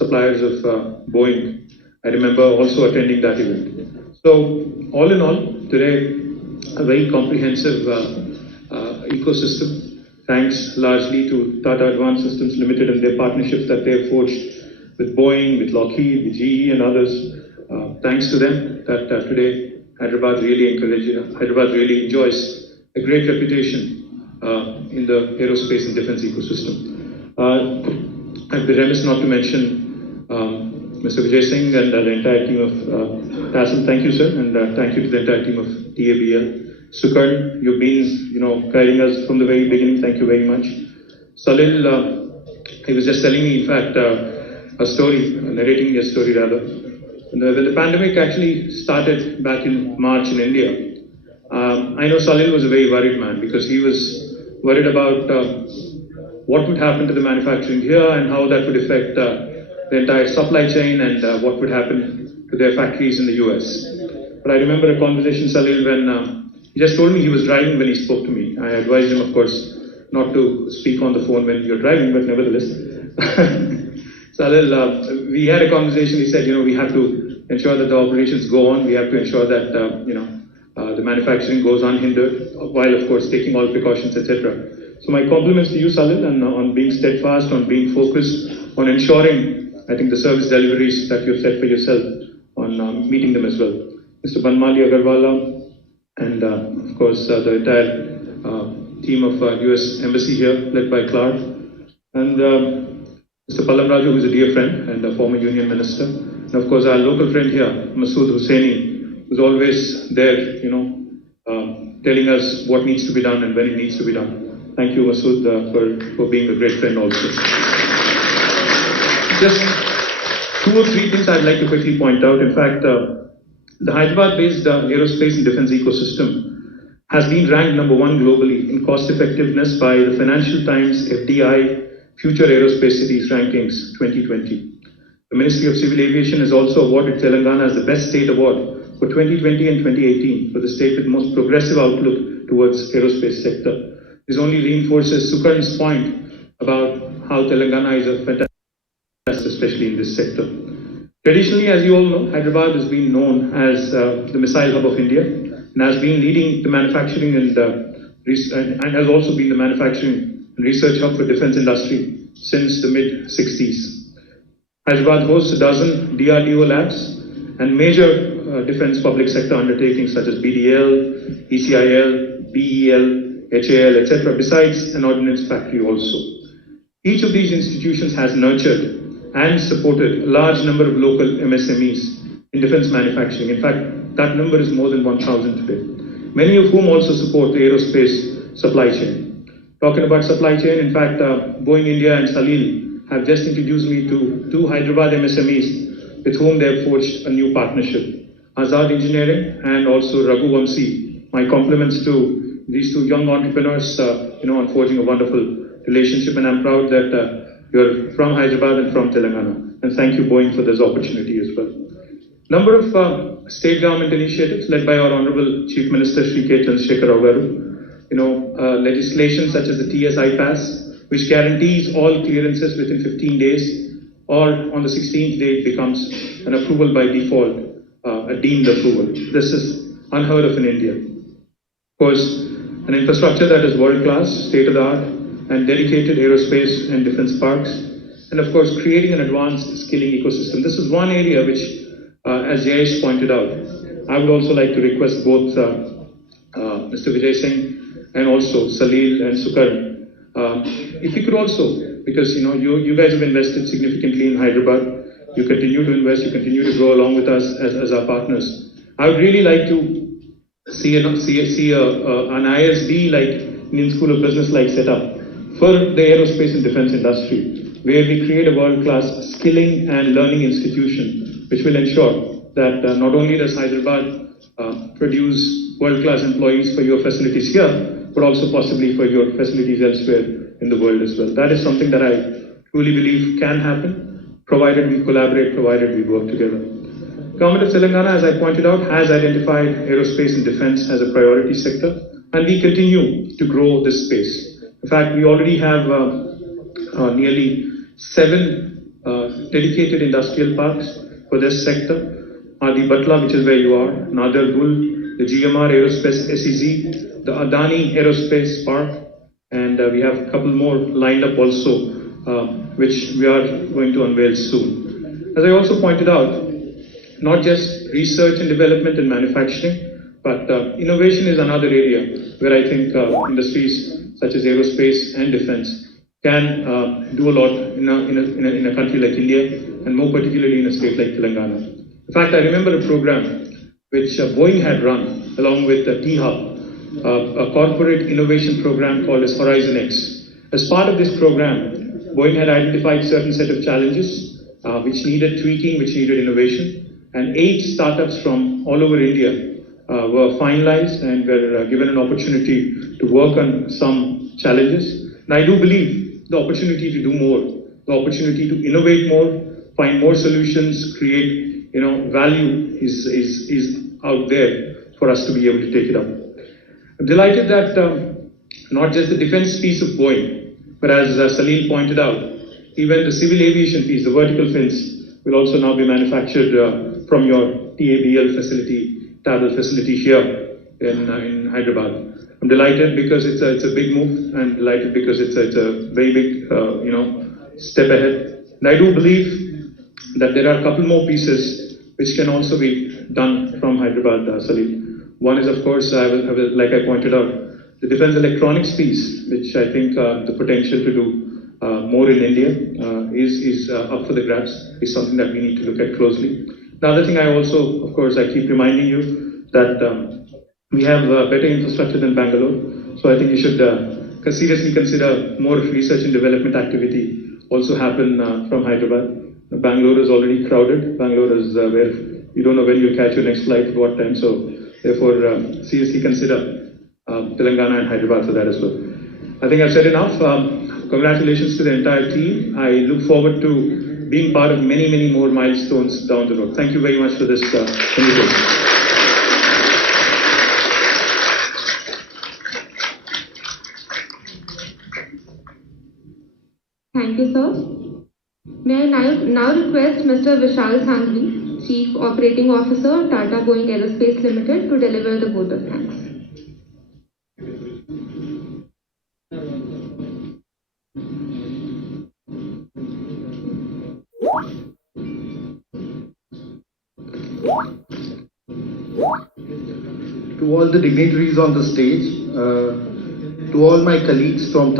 suppliers of Boeing. I remember also attending that event. So all in all, today a very comprehensive ecosystem, thanks largely to Tata Advanced Systems Limited and their partnerships that they have forged with Boeing, with Lockheed, with GE and others. Thanks to them that today Hyderabad really enjoys a great reputation in the aerospace and defense ecosystem. I'd be remiss not to mention Mr. Vijay Singh and the entire team of TASL. Thank you, sir, and thank you to the entire team of TABL. Sukarn, you've been, guiding us from the very beginning. Thank you very much. Salil, he was just telling me, in fact, a story, narrating a story rather. When the pandemic actually started back in March in India, I know Salil was a very worried man because he was worried about what would happen to the manufacturing here and how that would affect the entire supply chain and what would happen to their factories in the US. But I remember a conversation, Salil, when he just told me he was driving when he spoke to me. I advised him, of course, not to speak on the phone when you're driving, but nevertheless. Salil, we had a conversation. He said, we have to ensure that the operations go on. We have to ensure that, the manufacturing goes unhindered, while, of course, taking all precautions, etc. So my compliments to you, Salil, and on being steadfast, on being focused, on ensuring, I think, the service deliveries that you've set for yourself, on meeting them as well. Mr. Banmali Agarwala, and of course the entire team of US Embassy here, led by Clark, and Mr. Pallam Raju, who is a dear friend and a former Union Minister, and of course our local friend here, Masood Hussaini, who's always there, telling us what needs to be done and when it needs to be done. Thank you, Masood, for being a great friend also. Just 2 or 3 things I'd like to quickly point out. In fact, the Hyderabad-based aerospace and defense ecosystem has been ranked number 1 globally in cost effectiveness by the Financial Times FDI Future Aerospace Cities Rankings 2020. The Ministry of Civil Aviation has also awarded Telangana as the Best State Award for 2020 and 2018 for the state with most progressive outlook towards aerospace sector. This only reinforces Sukarn's point about how Telangana is a fantastic, especially in this sector. Traditionally, as you all know, Hyderabad has been known as the missile hub of India and has been leading the manufacturing and has also been the manufacturing and research hub for defense industry since the mid-60s. Hyderabad hosts a dozen DRDO labs and major defense public sector undertakings such as BDL, ECIL, BEL, HAL, etc., besides an ordnance factory also. Each of these institutions has nurtured and supported a large number of local MSMEs in defense manufacturing. In fact, that number is more than 1,000 today, many of whom also support the aerospace supply chain. Talking about supply chain, in fact, Boeing India and Salil have just introduced me to 2 Hyderabad MSMEs with whom they have forged a new partnership. Azad Engineering and also Raghu Vamsi. My compliments to these 2 young entrepreneurs, on forging a wonderful relationship, and I'm proud that you're from Hyderabad and from Telangana. And thank you, Boeing, for this opportunity as well. Number of state government initiatives led by our Honorable Chief Minister Shri K. Chandrasekhar Rao Garu. Legislation such as the TSI Pass, which guarantees all clearances within 15 days, or on the 16th day it becomes an approval by default, a deemed approval. This is unheard of in India. Of course, an infrastructure that is world-class, state-of-the-art, and dedicated aerospace and defense parks, and of course creating an advanced skilling ecosystem. This is one area which, as Jayesh pointed out, I would also like to request both Mr. Vijay Singh and also Salil and Sukarn, if you could also, because you guys have invested significantly in Hyderabad, you continue to invest, you continue to grow along with us as our partners. I would really like to see an ISD like Indian School of Business like setup for the aerospace and defense industry, where we create a world-class skilling and learning institution, which will ensure that not only does Hyderabad produce world-class employees for your facilities here, but also possibly for your facilities elsewhere in the world as well. That is something that I truly believe can happen, provided we collaborate, provided we work together. Government of Telangana, as I pointed out, has identified aerospace and defense as a priority sector, and we continue to grow this space. In fact, we already have nearly 7 dedicated industrial parks for this sector are the Batla, which is where you are, Nadar Gul, the GMR Aerospace SEZ, the Adani Aerospace Park, and we have a couple more lined up also, which we are going to unveil soon. As I also pointed out, not just research and development and manufacturing, but innovation is another area where I think industries such as aerospace and defense can do a lot in a country like India, and more particularly in a state like Telangana. In fact, I remember a program which Boeing had run along with T-Hub, a corporate innovation program called as Horizon X. As part of this program, Boeing had identified certain set of challenges which needed tweaking, which needed innovation, and 8 startups from all over India were finalized and were given an opportunity to work on some challenges. And I do believe the opportunity to do more, the opportunity to innovate more, find more solutions, create value is out there for us to be able to take it up. I'm delighted that not just the defense piece of Boeing, but as Salil pointed out, even the civil aviation piece, the vertical fins, will also now be manufactured from your TABL facility, TABL facility here in Hyderabad. I'm delighted because it's a big move, and delighted because it's a very big step ahead. And I do believe that there are a couple more pieces which can also be done from Hyderabad, Salil. One is, of course, like I pointed out, the defense electronics piece, which I think the potential to do more in India is up for the grabs, is something that we need to look at closely. The other thing I also, of course, I keep reminding you that we have better infrastructure than Bangalore, so I think you should seriously consider more research and development activity also happen from Hyderabad. Bangalore is already crowded. Bangalore is where you don't know when you'll catch your next flight at what time, so therefore seriously consider Telangana and Hyderabad for that as well. I think I've said enough. Congratulations to the entire team. I look forward to being part of many, many more milestones down the road. Thank you very much for this invitation. Thank you, sir. May I now request Mr. Vishal Sangvi, Chief Operating Officer, Tata Boeing Aerospace Limited, to deliver the vote of thanks. To all the dignitaries on the stage, to all my colleagues from